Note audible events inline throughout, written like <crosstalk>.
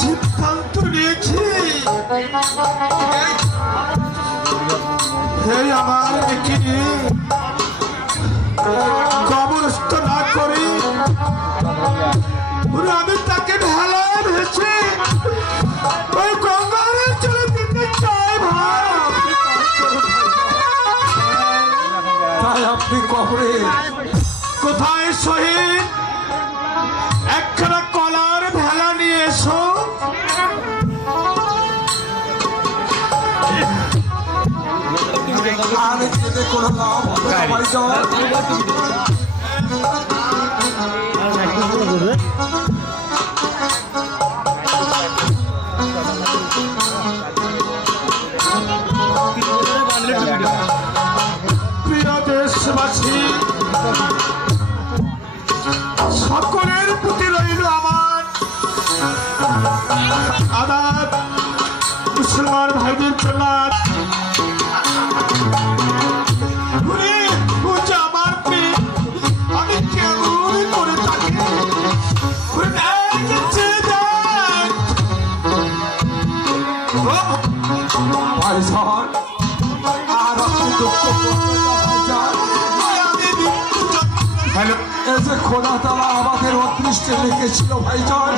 সিদ্ধান্ত নিয়েছি। তাকে ঢালায় ভেসে ওই আপনি কবরে কোথায় শহীদ? একখানা আর যেতে কোনো লাভ হবে না ভাইজান প্রিয় দেশবাসী সকলের প্রতি রইল আমার আদাব, মুসলমান ভাইদের প্রণাম ভাইজান আর আপনি দুঃখ হ্যালো। এই যে খোদা আমাদের অদৃষ্টে ভাইজান।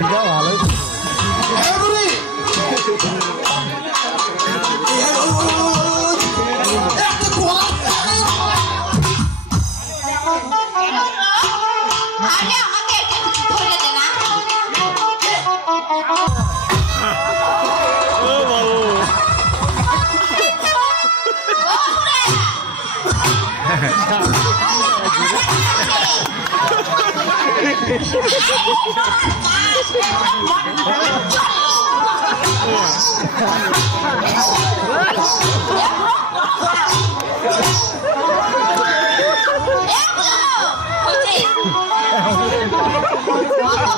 Galala. <laughs> Yeah.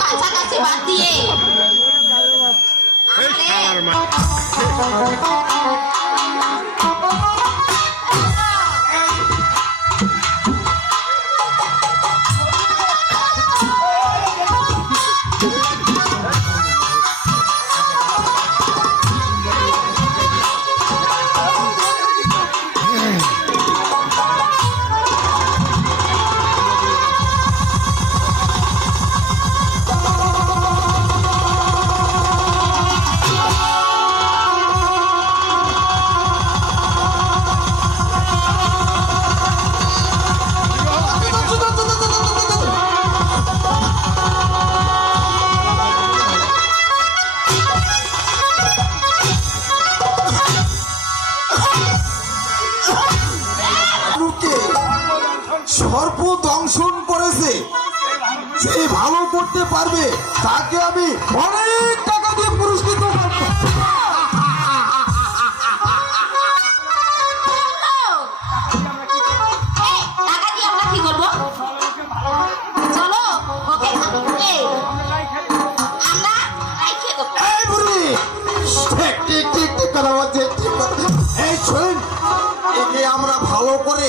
কাছাকাছি বাদ দিয়ে লোকে দংশন করেছে যে ভালো করতে পারবে তাকে আমি অনেক টাকা দিয়ে পুরস্কৃত আমরা ভালো করে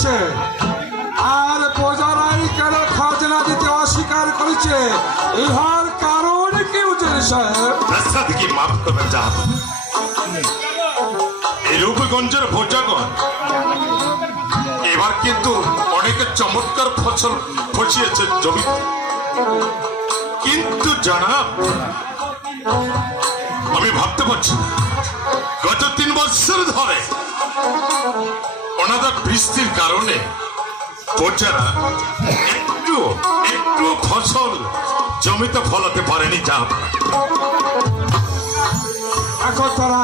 করেছে। আর প্রজারাই কেন খাজনা দিতে অস্বীকার করেছে? ইহার কারণ কি প্রসাদকে মাফ করবেন যা? রূপগঞ্জের ভোজাগণ এবার কিন্তু অনেকে চমৎকার ফসল ফসিয়েছে জমিতে কিন্তু জানাব, আমি ভাবতে পারছি গত তিন বছর ধরে ওনাদের বৃষ্টির কারণে প্রজারা একটু একটু ফসল জমিতে ফলাতে পারেনি যা এখন তারা